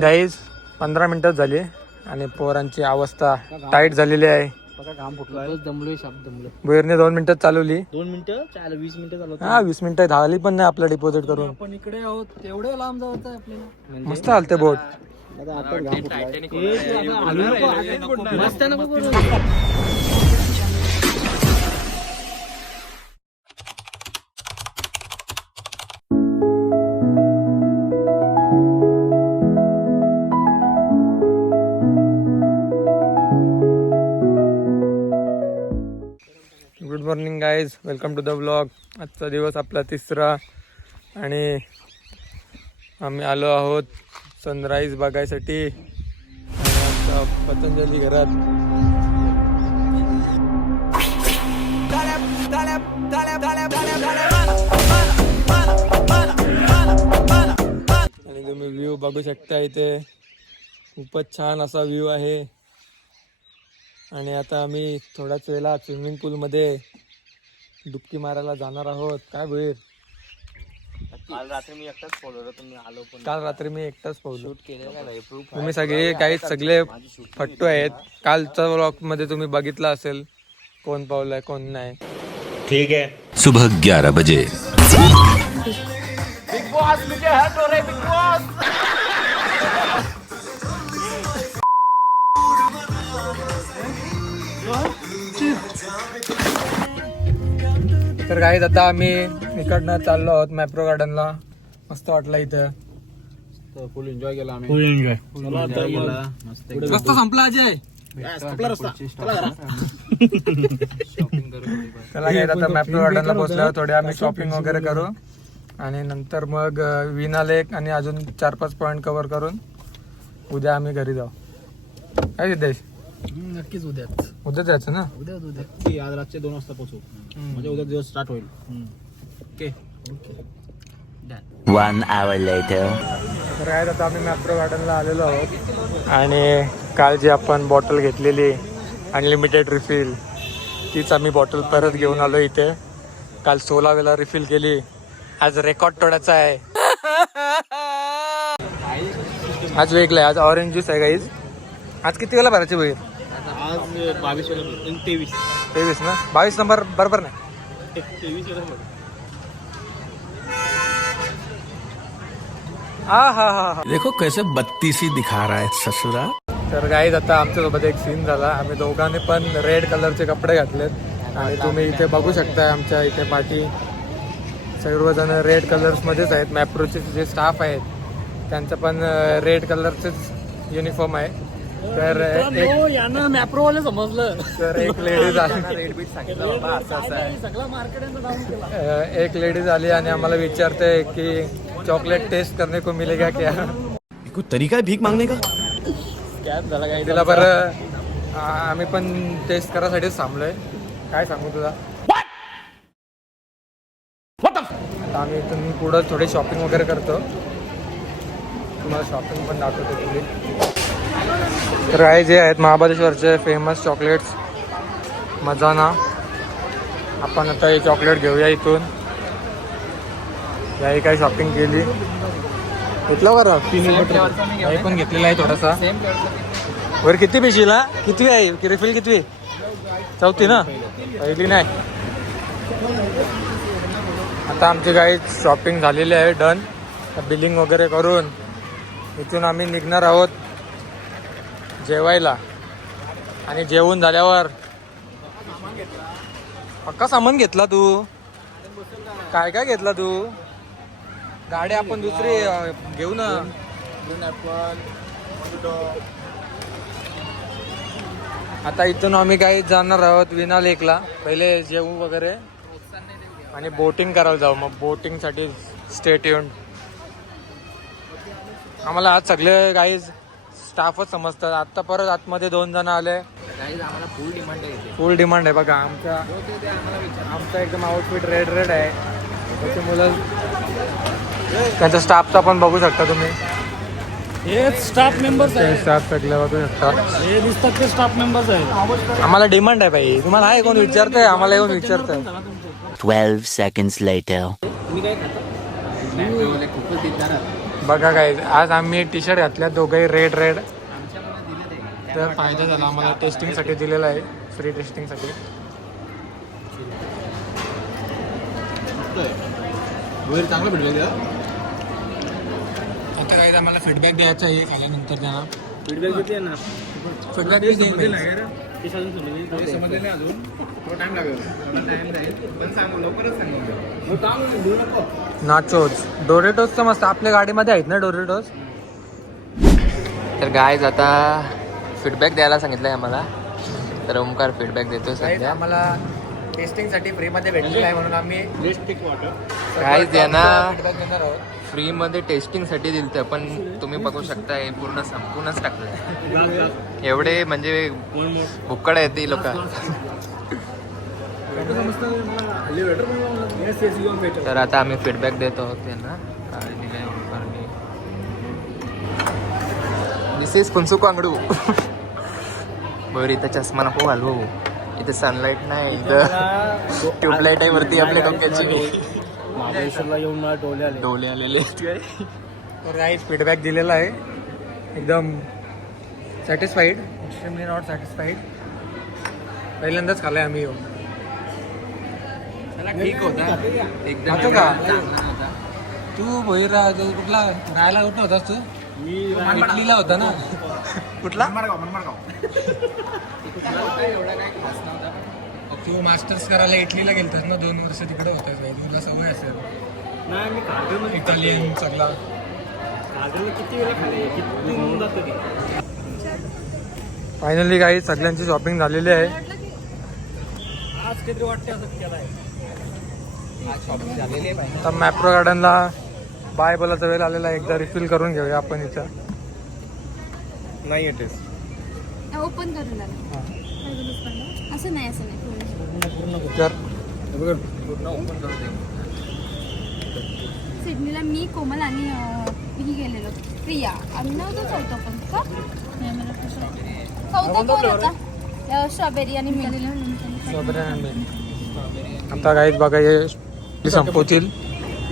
Guys 15 मिनिटं झाली आणि पोरांची अवस्था टाईट झालेली आहे. बोरने 2 मिनिटं चालवली. 2 मिनिटं 20 मिनिटं चालवतो. हा 20 मिनिटं झाली पण नाही आपलं डिपॉझिट करून. आपण इकडे आहोत तेवढे लांब जायचं आपल्याला. मस्त हालते boat. Good morning guys, welcome to the blog. आजचा दिवस आपला तिसरा आणि आम्ही आलो आहोत सनराईज बघायसाठी. आणि आता पतंजली घरात आणि तुम्ही व्ह्यू बघू शकता. इथे खूपच छान असा व्ह्यू आहे. आणि आता आम्ही थोड्याच वेळेला स्विमिंग पूलमध्ये डुबकी मारायला जाणार आहोत. काय होईल? काल रात्री मी एकटाच पोहलो, तुम्ही आलो पण. काल रात्री मी एकटाच पोहलो. शूट केलं का प्रूफ. तुम्ही सगळे काही सगळे फट्टू आहेत. कालच्या व्लॉग मध्ये तुम्ही बघितलं असेल कोण पावलाय कोण नाही. ठीक है. सुबह 11 बजे. बिग बॉस मुझे हर्ट हो रहा है. बिग बॉस तर गाईज आता आम्ही इकडनं चाललो आहोत मॅप्रो गार्डनला. मस्त वाटलं इथं. फुल एन्जॉय केला आम्ही. फुल एन्जॉय. मस्त रस्ता संपला अजय. आपला रस्ता चला गाईज आता मॅप्रो गार्डनला पोहोचल्यावर थोडे आम्ही शॉपिंग वगैरे करू आणि नंतर मग विना लेक आणि अजून 4-5 पॉइंट कव्हर करून उद्या आम्ही घरी जाऊ. काय सिद्धेश? नक्कीच उद्या जायचं ना. उद्या आज रातचे 2 वाजता पोहोचू. म्हणजे उद्या दिवस स्टार्ट होईल. Okay 1 hour later. तर काय आता आम्ही मॅप्रो गार्डनला आलेलो आहोत आणि काल जी आपण बॉटल घेतलेली अनलिमिटेड रिफिल तीच आम्ही बॉटल परत घेऊन आलो इथे. काल 16 वेळा रिफिल केली. आज रेकॉर्ड तोडायचा आहे. आज वेगळं आहे. आज ऑरेंज ज्यूस आहे गाईज. आज किती वेळा भरायची होईल? आज 22 23 ना. 22 नंबर बरोबर नाही. 23 हा. देखो कैसे बत्तीसी दिखा रहा है ससुरा. तर गाईज आता आमच्यासोबत एक सीन झाला. आम्ही दोघांनी पण रेड कलरचे कपडे घातलेत आणि तुम्ही इथे बघू शकता आमच्या इथे पाठी सर्वजण रेड कलर्समध्येच आहेत. मॅप्रोचे जे स्टाफ आहेत त्यांचं पण रेड कलरचेच युनिफॉर्म आहे. तर मॅप्रोवाले समजलं. तर एक लेडीज आली. एक लेडीज आली आणि आम्हाला विचारते की चॉकलेट टेस्ट करने को मिलेगा क्या. कोई तरीका है भीख मांगने का. तिला बरं आम्ही पण टेस्ट करायसाठीच थांबलोय. काय सांगू तुला. आता आम्ही इथून पुढं थोडी शॉपिंग वगैरे करतो. तुम्हाला शॉपिंग पण दाखवतो थोडी. तर काय जे आहेत महाबळेश्वरचे फेमस चॉकलेट्स मजाना. आपण आता हे चॉकलेट घेऊया इथून. याही काही शॉपिंग केली. घेतलं बरं हे पण घेतलेला आहे थोडासा. वर किती पेशीला किती आहे की रिफिल किती? 4थी ना. पहिली नाही. आता आमची काही शॉपिंग झालेली आहे डन. बिलिंग वगैरे करून इथून आम्ही निघणार आहोत जेवायला. आणि जेवून झाल्यावर पक्का सामान घेतला तू. काय काय घेतला तू? गाडी आपण दुसरी घेऊ ना. आता इथून आम्ही काही जाणार आहोत विना लेकला. पहिले जेवू वगैरे आणि बोटिंग करायला जाऊ. मग बोटिंगसाठी स्टे ट्यून्ड. आम्हाला आज सगळे काही स्टाफच समजतात. आत्ता परत आतमध्ये 2 जण आले. आम्हाला फुल डिमांड आहे. फुल डिमांड आहे बघा. आमचा एकदम आउटफिट रेड आहे. त्याची मुलं त्यांच्या स्टाफचा पण बघू शकता तुम्ही. हे स्टाफ मेंबर्स आहे. स्टाफ सगळे बघू शकता. हे दिसतात ते स्टाफ मेंबर्स आहेत. आम्हाला डिमांड आहे भाई. तुम्हाला आहे कोण विचारतंय? आम्हाला येऊन विचारतंय. 12 seconds later. तुम्ही काय खाता? बघा काय आज आम्ही टी शर्ट घातल्या दोघंही रेड तर फायदा झाला आम्हाला टेस्टिंगसाठी दिलेला आहे फ्री टेस्टिंगसाठी. चांगलं भेटलं आता काय आम्हाला फीडबॅक द्यायचा आहे खाल्यानंतर त्यांना. फीडबॅक किती ना फीडबॅक समजले नाही अजून थोडा टाइम लागेल पण सांगू लवकरच सांगू. नाचोज डोरेटोसचं मस्त आपल्या गाडीमध्ये आहेत ना डोरेटोस. तर गायज आता फीडबॅक द्यायला सांगितलं आहे आम्हाला तर ओमकार फीडबॅक देतो सध्या. आम्हाला टेस्टिंगसाठी फ्रीमध्ये भेटलेलं आहे म्हणून आम्ही गायज यांना फीडबॅक देणार आहोत. फ्रीमध्ये टेस्टिंगसाठी दिलं तर पण तुम्ही बघू शकता हे पूर्ण संपूर्णच टाकलं एवढे म्हणजे भुक्कड आहेत ती लोक. तर आता आम्ही फीडबॅक देत आहोत त्यांना. दिस इज पुंसुको अंगडू. बरं इथं चष्मा नको घालू इथे सनलाईट नाही इथं ट्यूबलाईट आहे वरती आपल्या डोक्याची. महाबळेश्वरला येऊन मला डोले आलेले तर राईस फीडबॅक दिलेला आहे एकदम सॅटिस्फाईड एक्स्ट्रीमली नॉट सॅटिस्फाईड. पहिल्यांदाच खाल्लाय आम्ही येऊन. ठीक होता एकदम का. तू भैरा कुठला राहायला कुठं होतास तू. मी इटलीला होता ना. कुठला तू मास्टर्स करायला इटलीला गेलतास ना 2 वर्ष तिकडे होतास तुला सवय असेल. नाही मी कागद इटालियन सगळा किती वेळा खाल्ले किती होऊन जातं ते. फायनली काही सगळ्यांची शॉपिंग झालेली आहे. आज काहीतरी वाटते असं केलं आहे आज शॉपिंग झालेली आहे. आता मॅप्रो गार्डनला बाय बोलायचा वेळ आलेला आहे. एकदा रिफिल करून घेऊया आपण इथं. नाही येतेस ओपन करून असं नाही असं नाही तर सिडनीला मी कोमल आणि ही गेलेलो प्रिया आम्ही नव्हतो चौथा पण का चौथा कोण होता स्ट्रॉबेरी आणि मी. आता काहीच बघा हे संपवतील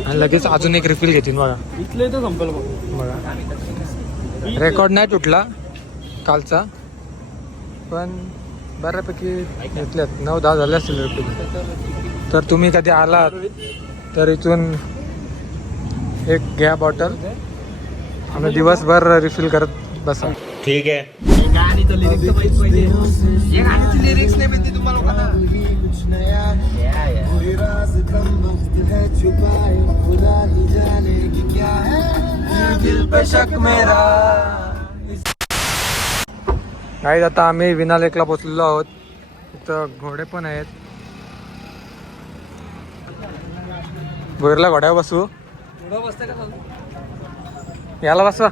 आणि लगेच अजून एक रिफिल घेतील बघा. इथले तर संपेल बघा रेकॉर्ड नाही तुटला कालचा पण बऱ्यापैकी घेतल्यात 9-10 झाले असतील रिफिल. तर तुम्ही कधी आलात तर इथून एक घ्या बॉटल आम्ही दिवसभर रिफिल करत बसा. ठीक है. गाणीचं लिरिक्स नाही माहिती तुम्हाला लोकांना. काही आता आम्ही विना लेकला पोचलेलो आहोत. इथं घोडे पण आहेत. भोरला घोड्यावर बसू. याला बसवा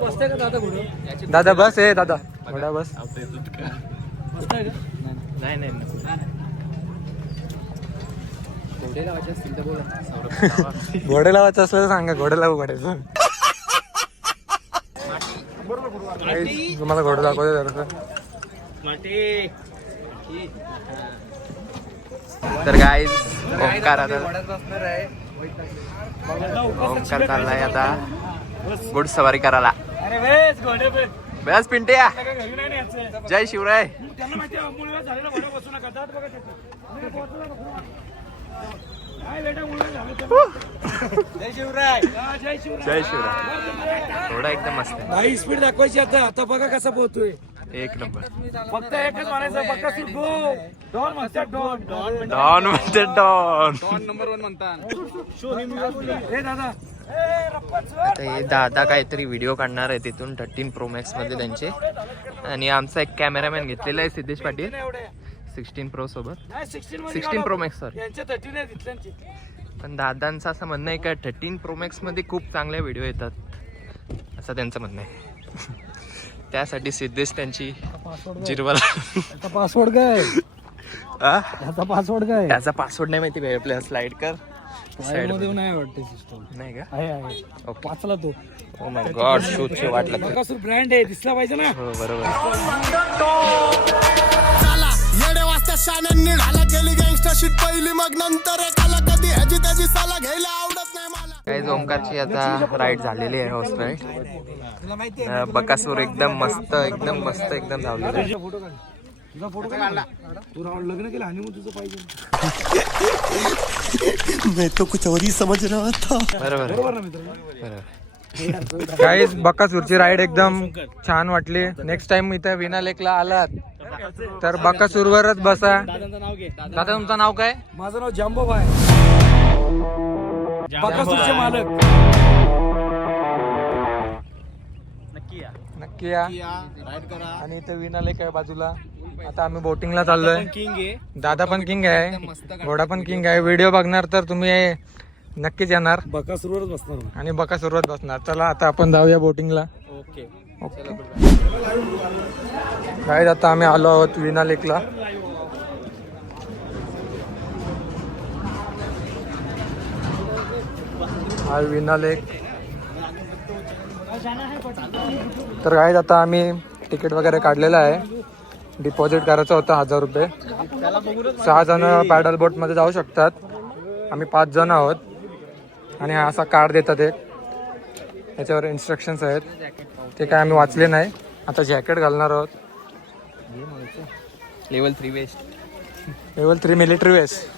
बसते का दादा घोडं. दादा बस आहे दादा घोड्या बस. नाही नाही घोडे लावायचं असलं तर सांगा घोडे लावू घोड्याचं. तुम्हाला घोडं दाखवते जरासं. तर गाईज ओमकार आता ओमकार चाललाय आता गुड सवारी करायला. बस पिंट्या जय शिवराय. जय शिवराय. थोडा एकदम मस्त आहे. भाई स्पीड दाखवायची आता बघा कसा पोहतोय. एक नंबर. फक्त एकच म्हणायचं बघा गो डॉन म्हणतात डॉन डॉन म्हणते डॉन. नंबर 1 म्हणतात. हे दादा आता हे दादा काहीतरी व्हिडिओ काढणार आहे तिथून 13 Pro Max मध्ये त्यांचे. आणि आमचा एक कॅमेरामॅन घेतलेला आहे सिद्धेश पाटील 16 Pro सोबत 16 Pro Max सॉरी. पण दादांचं असं म्हणणं आहे का 13 Pro Max मध्ये खूप चांगले व्हिडिओ येतात असं त्यांचं म्हणणं आहे. त्यासाठी सिद्धेश त्यांची जिरवाला पासवर्ड काय त्याचा पासवर्ड काय पासवर्ड नाही माहिती आपल्याला. स्लाइड कर साइड मध्ये नाही वाटते सिस्टम नाही का. आहे ओके वाचला तो. ओ माय गॉड शूजची वाट लागते. बकासूर ब्रँड आहे दिसला पाहिजे ना. हो बरोबर. येडे वाजता शाने निघाला गेली गँगस्टर शीट पहिली मग नंतर एकाला कधी ह्याची त्याची साला घ्यायला आवडत काही ओमकारची आता राईड झालेली आहे हॉर्स राईड. बकासूर एकदम मस्त एकदम धावलेलं. लग्न केलं आणि मग तुझं पाहिजे. मैं तो कुछ और ही समझ रहा था. बरोबर. काही बकासूरची राईड एकदम छान वाटली. नेक्स्ट टाइम इथे विना लेकला आलात तर बकासूरवरच बसा. दादा तुमचं नाव काय? माझं नाव जांबोबाई, बकासूरचे मालक. नक्की या आणि इथे विना लेक आहे बाजूला. आता आम्ही बोटिंगला चाललोय. दादा पण किंग आहे, घोडा पण किंग आहे. व्हिडिओ बघणार तर तुम्ही नक्कीच येणार बकासूरवरच बसणार आणि बकासूरवर बसणार. चला आता आपण जाऊया बोटिंगला. ओके. काय आता आम्ही आलो आहोत विना लेकला. हा विना लेक. तर काय आता आम्ही तिकीट वगैरे काढलेलं आहे. डिपॉझिट करायचं होतं 1000 रुपये. 6 जण पॅडल बोट मध्ये जाऊ शकतात. आम्ही 5 जण आहोत आणि हा असा कार्ड देतात एक, याच्यावर इन्स्ट्रक्शन्स आहेत. ते काय आम्ही वाचले नाही. आता जॅकेट घालणार आहोत. Level 3 vest, level 3 military vest.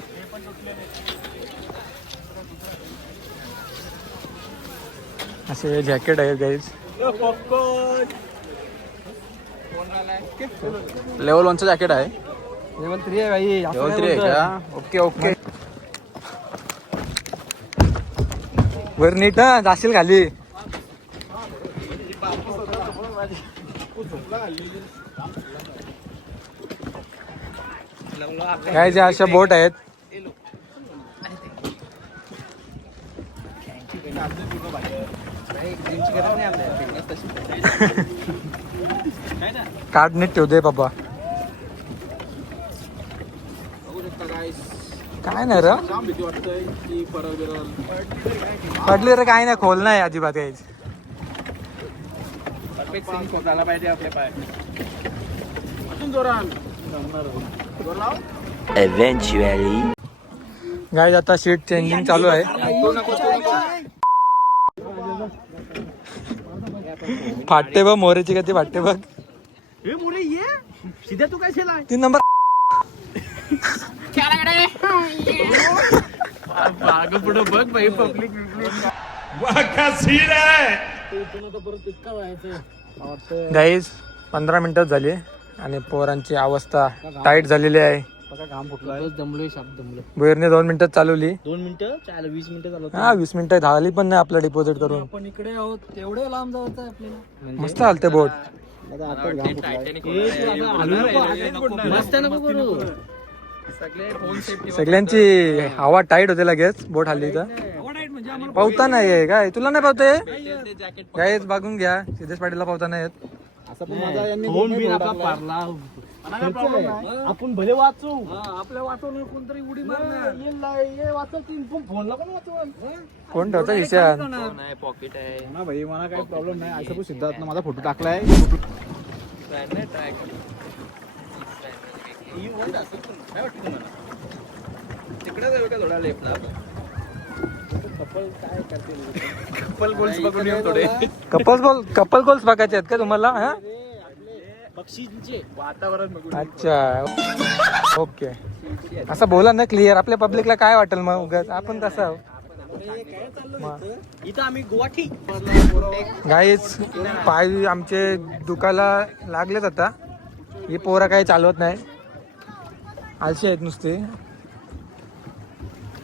असे जॅकेट आहेत गाईज. लेवल 1चं जॅकेट आहे. लेवल 3 आहे भाई. लेवल 3 आहे का? Okay okay. वर नीट जाशील खाली. काय जे अशा बोट आहेत. कार्ड नीट ठेव दे बाबा. काय नाही रे पडली रे. काय नाही, खोल नाही अजिबात यायची. Eventually. गाईज आता शीट चेंजिंग चालू आहे. फाटते बघ मोरेची का ती फाटते बघ. तीन नंबर पुढे बघ भाई पब्लिक. गाईज 15 मिनिटं झाली आणि पोरांची अवस्था टाईट झालेली आहे. बोरने 2 मिनिटं चालवली. 2 मिनिटं 20 मिनिटं चालवतो. हा 20 मिनिटं झाली पण नाही आपलं डिपॉझिट करून. आपण इकडे आहोत, तेवढे लांब जायचं आपल्याला. मस्त चालते बोट. सगळ्यांची हवा टाईट होते लगेच बोट हल्ली तर. पावता नाही काय तुला नाही पावते गाईज बघून घ्या. सिद्धेश पाटीलला पावता नाही येत. आपण भले वाचू, आपल्या वाचवणार कोणतरी उडी मारणार वाचवतील. फोनला पण वाचवणार. कोण ठेवता विषयात. पॉकेट आहे ना भाई, मला काही प्रॉब्लेम नाही. असं सिद्धार्थ माझा फोटो टाकलाय. तिकडे जाऊ का थोडा लेफ्टला. कपल गोल्स बघून येऊ थोडे. कपल गोल्स बघायचे आहेत का तुम्हाला? हा बक्षीसचे वातावरण बघून. अच्छा ओके. असं बोला ना क्लिअर. आपल्या पब्लिकला काय वाटेल मग उगाच आपण कसं आहोत. इथं आम्ही गुवाहाटी. गाईच पाय आमचे दुखायला लागलेत आता. ही पोरं काही चालवत नाही, आळशी आहेत नुसते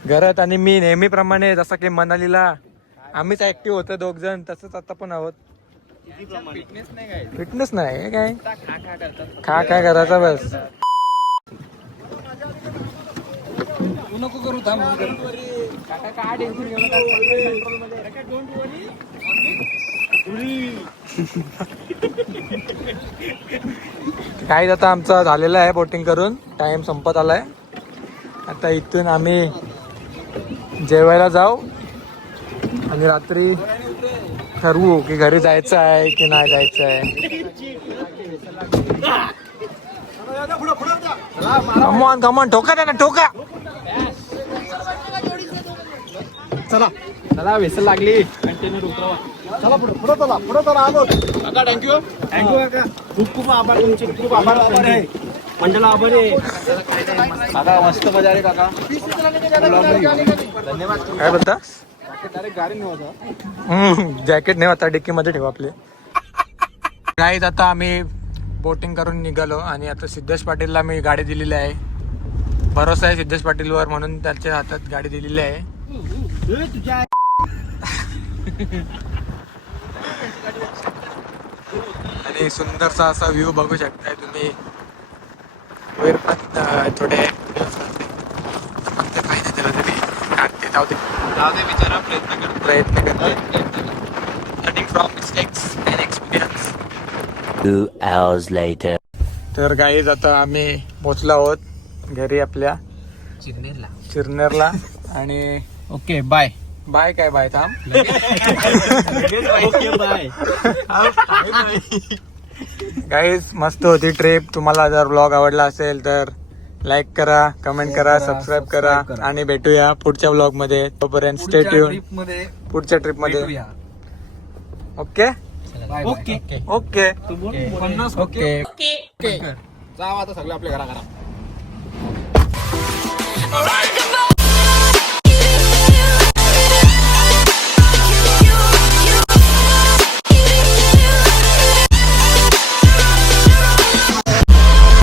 घरात. आणि मी नेहमीप्रमाणे जसं की मनालीला आम्हीच ऍक्टिव्ह होतो 2 जण, तसंच आता पण आहोत. फिटनेस नाही काय खा काय करायचा बस. नको करू थांब. काही आता आमचा झालेला आहे बोटिंग करून. टाइम संपत आलाय. आता इथून आम्ही जेवायला जाऊ आणि रात्री ठरवू की घरी जायचं आहे की नाही जायचं आहे. कमॉन ठोका द्या ना ठोका. चला चला वेसल लागली कंटेनर उतरवा. चला पुढे चला आलो. काका थँक्यू काका. खूप आभार तुमचे, खूप आभार आहे मंडळा, आभार आहे काका. मस्त मजा आली काका. धन्यवाद. काय बोलता डायरेक्ट गाडी नव्हता. जॅकेट नाही आता डिक्की मध्ये ठेवा आपले. गाईज आता आम्ही बोटिंग करून निघालो आणि आता सिद्धेश पाटीलला मी गाडी दिलेली आहे. भरोसा आहे सिद्धेश पाटीलवर म्हणून त्याच्या हातात गाडी दिलेली आहे. आणि सुंदरसा असा व्ह्यू बघू शकताय तुम्ही. वर पण थोडे काय नाही त्याला तरी काढते जाऊ दे बिचारा प्रयत्न करते. Learning from mistakes and experience. 2 hours later. तर गाईज आता आम्ही पोचलो आहोत घरी आपल्या चिरनेरला. आणि ओके बाय. बाय काय बाय थांब. Okay bye. गाईज मस्त होती ट्रिप. तुम्हाला जर ब्लॉग आवडला असेल तर लाईक करा, कमेंट करा, सबस्क्राईब करा आणि भेटूया पुढच्या ब्लॉग मध्ये. तोपर्यंत स्टे ट्यून. पुढच्या ट्रिप मध्ये. Okay okay okay 50 okay. जावा आता सगळे आपल्या घरा.